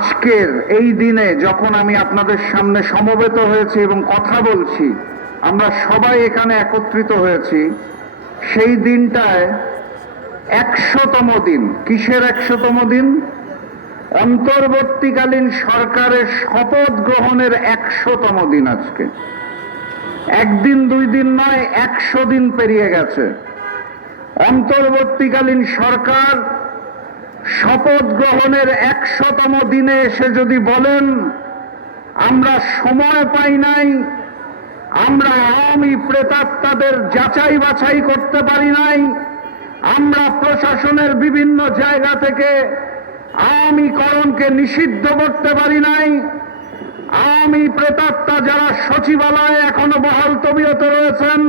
আজকের এই দিনে যখন আমি আপনাদের সামনে সমবেত হয়েছি এবং কথা বলছি, আমরা সবাই এখানে একত্রিত হয়েছি, সেই দিনটায় ১০০তম দিন। কিসের ১০০তম দিন? অন্তর্বর্তীকালীন সরকারের শপথ গ্রহণের ১০০তম দিন আজকে। একদিন দুই দিন নয়, ১০০ দিন পেরিয়ে গেছে। অন্তর্বর্তীকালীন সরকার শপথ গ্রহণের ১০০তম দিনে এসে যদি বলেন আমরা সময় পাই নাই, আমরা আওয়ামী প্রেতাত্মাদের যাচাই বাছাই করতে পারি নাই, আমরা প্রশাসনের বিভিন্ন জায়গা থেকে আওয়ামীকরণকে নিষিদ্ধ করতে পারি নাই, আওয়ামী প্রেতাত্মা যারা সচিবালয়ে এখনো বহাল তবিয়তে রয়েছেন,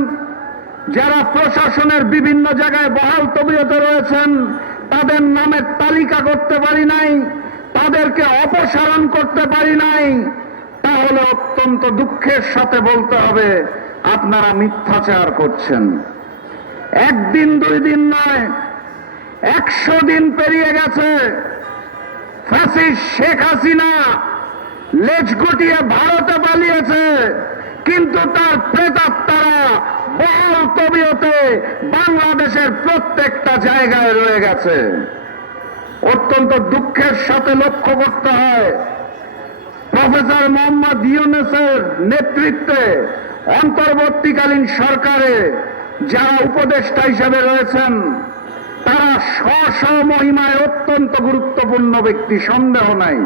যারা প্রশাসনের বিভিন্ন জায়গায় বহাল তবিয়তে রয়েছেন, তাদের নামের তালিকা করতে পারি নাই, তাদেরকে অপসারণ করতে পারি নাই, তাহলে অত্যন্ত দুঃখের সাথে বলতে হবে আপনারা মিথ্যাচার করছেন। একদিন দুই দিন নয়, ১০০ দিন পেরিয়ে গেছে। ফ্যাসিস্ট শেখ হাসিনা লেজ গুটিয়ে ভারতে পালিয়েছে, কিন্তু তার প্রেতাত্মারা বহাল তবিয়তে বাংলাদেশের প্রত্যেকটা জায়গায় রয়ে গেছে। অত্যন্ত দুঃখের সাথে লক্ষ্য করতে হয়, প্রফেসর মোহাম্মদ ইউনূসের নেতৃত্বে অন্তর্বর্তীকালীন সরকারে যারা উপদেষ্টা হিসেবে রয়েছেন, তারা স্ব মহিমায় অত্যন্ত গুরুত্বপূর্ণ ব্যক্তি, সন্দেহ নাই।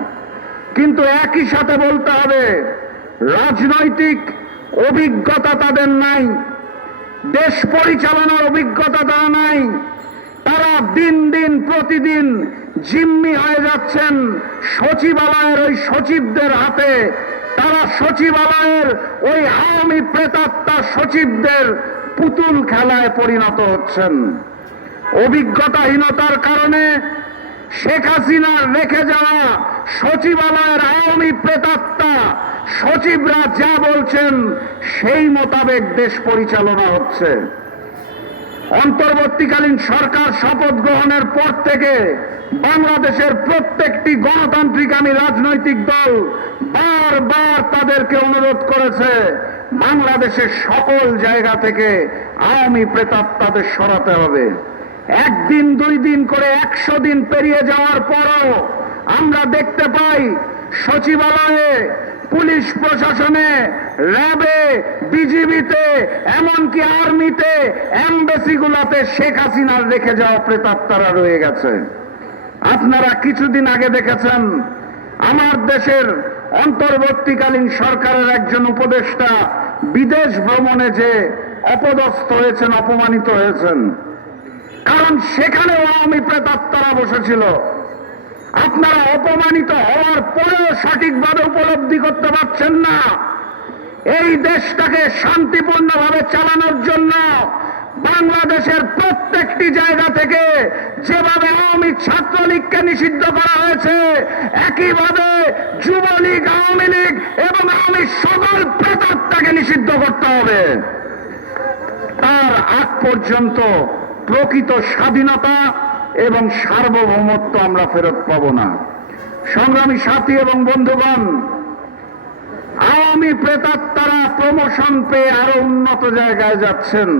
কিন্তু একই সাথে বলতে হবে রাজনৈতিক অভিজ্ঞতা তাদের নাই, দেশ পরিচালনার অভিজ্ঞতা তারা নাই। তারা দিন দিন প্রতিদিন জিম্মি হয়ে যাচ্ছেন সচিবালয়ের ওই সচিবদের হাতে। তারা সচিবালয়ের ওই আওয়ামী প্রেতাত্মা সচিবদের পুতুল খেলায় পরিণত হচ্ছেন। অভিজ্ঞতাহীনতার কারণে শেখ হাসিনার রেখে যাওয়া সচিবালয়ের আওয়ামী প্রেতাত্মা সচিবরা যা বলছেন সেই মোতাবেক দেশ পরিচালনা হচ্ছে। অন্তর্বর্তীকালীন সরকার শপথ গ্রহণের পর থেকে বাংলাদেশের প্রত্যেকটি গণতান্ত্রিকামী রাজনৈতিক দল বারবার তাদেরকে অনুরোধ করেছে বাংলাদেশের সকল জায়গা থেকে আওয়ামী প্রেতাত্মাদের সরাতে হবে। একদিন দুই দিন করে ১০০ দিন পেরিয়ে যাওয়ার পরও আমরা দেখতে পাই সচিবালয়ে, পুলিশ প্রশাসনে, র্যাবে, বিজিবিতে, এমনকি আর্মিতে, এমবেসিগুলোতে শেখ হাসিনার রেখে যাওয়া প্রেতাত্মারা রয়ে গেছে। আপনারা কিছুদিন আগে দেখেছেন আমার দেশের অন্তর্বর্তীকালীন সরকারের একজন উপদেষ্টা বিদেশ ভ্রমণে যে অপদস্থ হয়েছেন, অপমানিত হয়েছেন, কারণ সেখানে আওয়ামী প্রেতাত্মারা বসেছিল। আপনারা অপমানিত হওয়ার পরেও সঠিকভাবে উপলব্ধি করতে পারছেন না এই দেশটাকে শান্তিপূর্ণভাবে চালানোর জন্য বাংলাদেশের প্রত্যেকটি জায়গা থেকে যেভাবে আওয়ামী ছাত্রলীগকে নিষিদ্ধ করা হয়েছে, একইভাবে যুবলীগ, আওয়ামী লীগ এবং আওয়ামী সকল প্রেতাত্মাকে নিষিদ্ধ করতে হবে। তার আগ পর্যন্ত প্রকৃত স্বাধীনতা এবং সার্বভৌমত্ব আমরা ফেরত পাব না। সংগ্রামী সাথী এবং বন্ধুগণ, আওয়ামী প্রেতাত্মারা প্রমোশন পেয়ে আরো উন্নত জায়গায় যাচ্ছেন।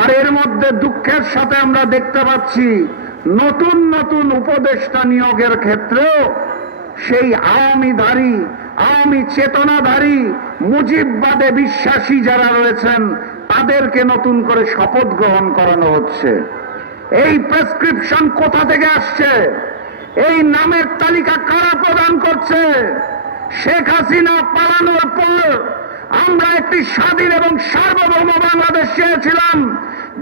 আর এর মধ্যে দুঃখের সাথে আমরা দেখতে পাচ্ছি নতুন নতুন উপদেষ্টা নিয়োগের ক্ষেত্রেও সেই আওয়ামীধারী, আওয়ামী চেতনাধারী, মুজিববাদে বিশ্বাসী যারা রয়েছেন তাদেরকে নতুন করে শপথ গ্রহণ করানো হচ্ছে। এই প্রেসক্রিপশন কোথা থেকে আসছে? এই নামের তালিকা কারা প্রদান করছে? শেখ হাসিনা পালানোর পর আমরা একটি স্বাধীন এবং সার্বভৌম বাংলাদেশ চেয়েছিলাম।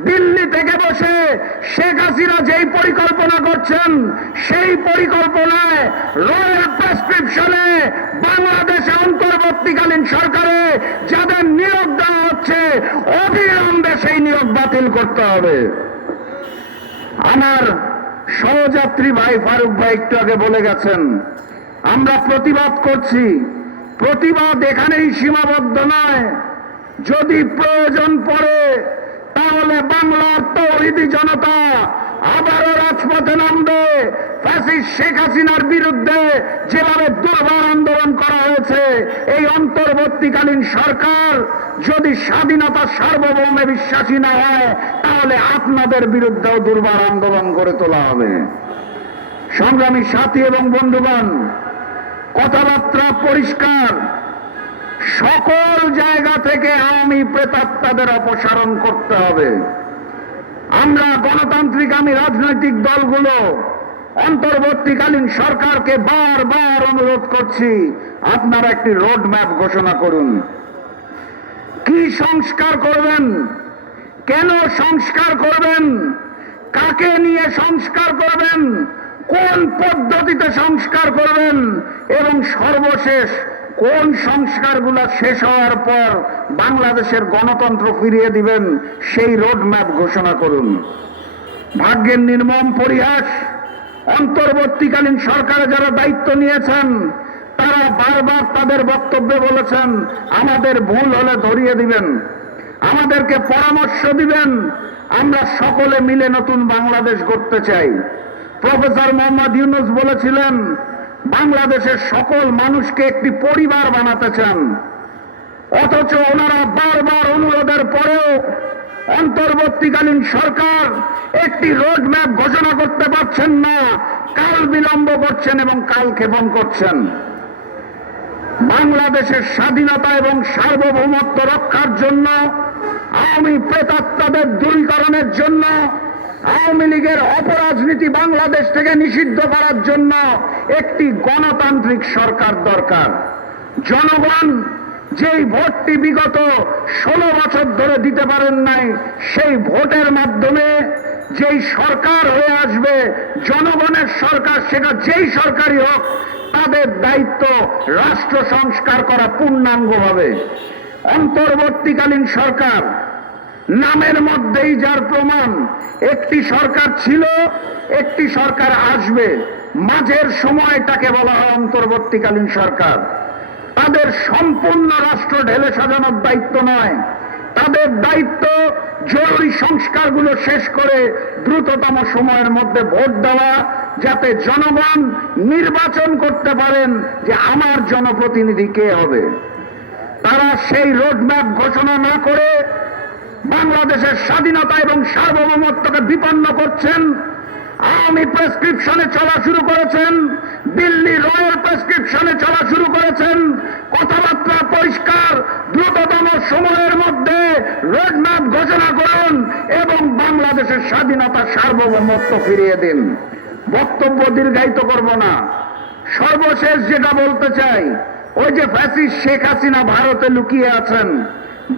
দিল্লি থেকে বসে শেখ হাসিনা যেই পরিকল্পনা করছেন সেই পরিকল্পনায় রয়্যাল প্রেসক্রিপশনে বাংলাদেশে অন্তর্বর্তীকালীন সরকারে যাদের নিয়োগ দেওয়া হচ্ছে অবিলম্বে সেই নিয়োগ বাতিল করতে হবে। আমার সহযাত্রী ভাই ফারুক ভাই একটু আগে বলে গেছেন আমরা প্রতিবাদ করছি। প্রতিবাদ এখানেই সীমাবদ্ধ নয়, যদি প্রয়োজন পড়ে তাহলে বাংলার তৌহিদি জনতা আবারও রাজপথে নামবে। ফ্যাসিস্ট শেখ হাসিনার বিরুদ্ধে যেভাবে দুর্বার আন্দোলন করা হয়েছে, এই অন্তর্বর্তীকালীন সরকার যদি স্বাধীনতা সার্বভৌমে বিশ্বাসী না হয়, তাহলে আপনাদের বিরুদ্ধেও দুর্বার আন্দোলন গড়ে তোলা হবে। সংগ্রামী সাথী এবং বন্ধুগণ, কথাবার্তা পরিষ্কার। সকল জায়গা থেকে আওয়ামী প্রেতাত্মাদের অপসারণ করতে হবে। আমরা গণতান্ত্রিক রাজনৈতিক দলগুলো অন্তর্বর্তীকালীন সরকারকে বারবার অনুরোধ করছি, আপনারা একটি রোড ম্যাপ ঘোষণা করুন। কি সংস্কার করবেন, কেন সংস্কার করবেন, কাকে নিয়ে সংস্কার করবেন, কোন পদ্ধতিতে সংস্কার করবেন, এবং সর্বশেষ কোন সংস্কারগুলো শেষ হওয়ার পর বাংলাদেশের গণতন্ত্র ফিরিয়ে দিবেন, সেই রোড ম্যাপ ঘোষণা করুন। ভাগ্যের নির্মম পরিহাস, অন্তর্বর্তীকালীন সরকারে যারা দায়িত্ব নিয়েছেন তারা বারবার তাদের বক্তব্যে বলেছেন, আমাদের ভুল হলে ধরিয়ে দিবেন, আমাদেরকে পরামর্শ দিবেন, আমরা সকলে মিলে নতুন বাংলাদেশ গড়তে চাই। প্রফেসর মোহাম্মদ ইউনূস বলেছিলেন, বাংলাদেশের সকল মানুষকে একটি পরিবার বানাতে চান। অথচ ওনারা বারবার অনুরোধের পরেও অন্তর্বর্তীকালীন সরকার একটি রোড ম্যাপ ঘোষণা করতে পারছেন না, কাল বিলম্ব করছেন এবং কালক্ষেপণ করছেন। বাংলাদেশের স্বাধীনতা এবং সার্বভৌমত্ব রক্ষার জন্য, আওয়ামী প্রেতাত্মাদের দূরীকরণের জন্য, আওয়ামী লীগের অপরাজনীতি বাংলাদেশ থেকে নিষিদ্ধ করার জন্য একটি গণতান্ত্রিক সরকার দরকার। জনগণ যেই ভোটটি বিগত 16 বছর ধরে দিতে পারেন নাই, সেই ভোটের মাধ্যমে যেই সরকার হয়ে আসবে, জনগণের সরকার, সেটা যেই সরকারই হোক, তাদের দায়িত্ব রাষ্ট্র সংস্কার করা পূর্ণাঙ্গভাবে। অন্তর্বর্তীকালীন সরকার নামের মধ্যেই যার প্রমাণ, একটি সরকার ছিল, একটি সরকার আসবে, মাঝের সময়টাকে বলা হয় অন্তর্বর্তীকালীন সরকার। তাদের সম্পূর্ণ রাষ্ট্র ঢেলে সাজানোর দায়িত্ব নয়, তাদের দায়িত্ব জরুরি সংস্কারগুলো শেষ করে দ্রুততম সময়ের মধ্যে ভোট দেওয়া, যাতে জনগণ নির্বাচন করতে পারেন যে আমার জনপ্রতিনিধি কে হবে। তারা সেই রোডম্যাপ ঘোষণা না করে বাংলাদেশের স্বাধীনতা এবং সার্বভৌমত্বকে বিপন্ন করছেন। আওয়ামী প্রেসক্রিপশনে চলা শুরু করেছেন, দিল্লি রয়ের প্রেসক্রিপশনে চলা শুরু করেছেন। কথাবার্তা পরিষ্কার, দ্রুততম সময়ের মধ্যে রোডম্যাপ ঘোষণা করুন এবং বাংলাদেশের স্বাধীনতা সার্বভৌমত্ব ফিরিয়ে দিন। বক্তব্য দীর্ঘায়িত করব না। সর্বশেষ যেটা বলতে চাই, ওই যে ফ্যাসিস্ট শেখ হাসিনা ভারতে লুকিয়ে আছেন,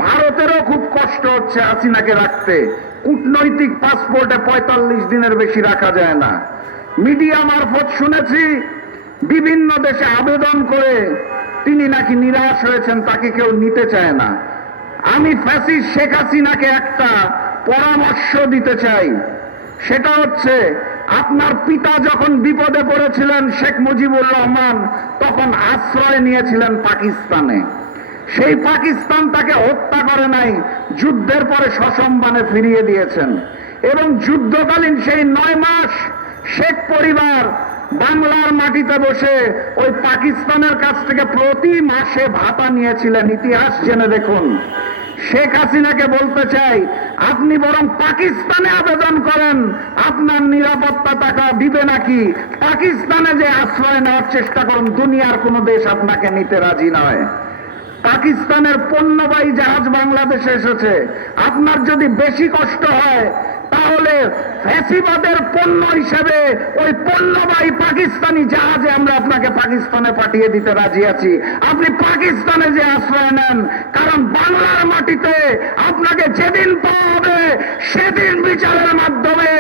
ভারতেরও খুব কষ্ট হচ্ছে হাসিনাকে রাখতে। কূটনৈতিক পাসপোর্টে 45 দিনের বেশি রাখা যায় না। মিডিয়া মারফত শুনেছি বিভিন্ন দেশে আবেদন করে তিনি নাকি নিরাশ হয়েছেন, তাকে কেউ নিতে চায় না। আমি ফ্যাসিস্ট শেখ হাসিনাকে একটা পরামর্শ দিতে চাই, সেটা হচ্ছে, আপনার পিতা যখন বিপদে পড়েছিলেন শেখ মুজিবুর রহমান, তখন আশ্রয় নিয়েছিলেন পাকিস্তানে। সেই পাকিস্তান তাকে হত্যা করে নাই, যুদ্ধের পরে সসম্মানে ফিরিয়ে দিয়েছেন। এবং যুদ্ধকালীন সেই 9 মাস শেখ পরিবার বাংলার মাটিতে বসে ওই পাকিস্তানের কাছ থেকে প্রতি মাসে ভাতা নিয়েছিলেন। ইতিহাস জেনে দেখুন। শেখ হাসিনাকে বলতে চাই, আপনি বরং পাকিস্তানে আবেদন করেন, আপনার নিরাপত্তা টাকা দিবে নাকি। পাকিস্তানে যে আশ্রয় নেওয়ার চেষ্টা করুন, দুনিয়ার কোনো দেশ আপনাকে নিতে রাজি নয়। পাকিস্তানের পণ্যবাহী জাহাজ বাংলাদেশে এসেছে। আপনার যদি বেশি কষ্ট হয়, তাহলে ফ্যাসিবাদের পণ্য হিসেবে ওই পণ্যবাহী পাকিস্তানি জাহাজে আমরা আপনাকে পাকিস্তানে পাঠিয়ে দিতে রাজি আছি। আপনি পাকিস্তানে যে আশ্রয় নেন, কারণ বাংলার মাটিতে আপনাকে যেদিন পাওয়া হবে সেদিন বিচারের মাধ্যমে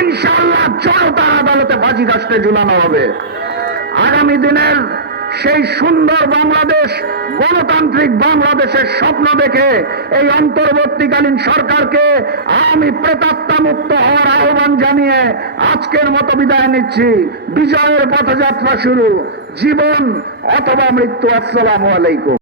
ইনশাআল্লাহ জনতার আদালতে ফাঁসি কাস্টে ঝুলানো হবে। আগামী দিনের সেই সুন্দর বাংলাদেশ, গণতান্ত্রিক বাংলাদেশের স্বপ্ন দেখে এই অন্তর্বর্তীকালীন সরকারকে আওয়ামী প্রেতাত্মা মুক্ত হওয়ার আহ্বান জানিয়ে আজকের মতো বিদায় নিচ্ছি। বিজয়ের পথযাত্রা শুরু, জীবন অথবা মৃত্যু। আসসালামু আলাইকুম।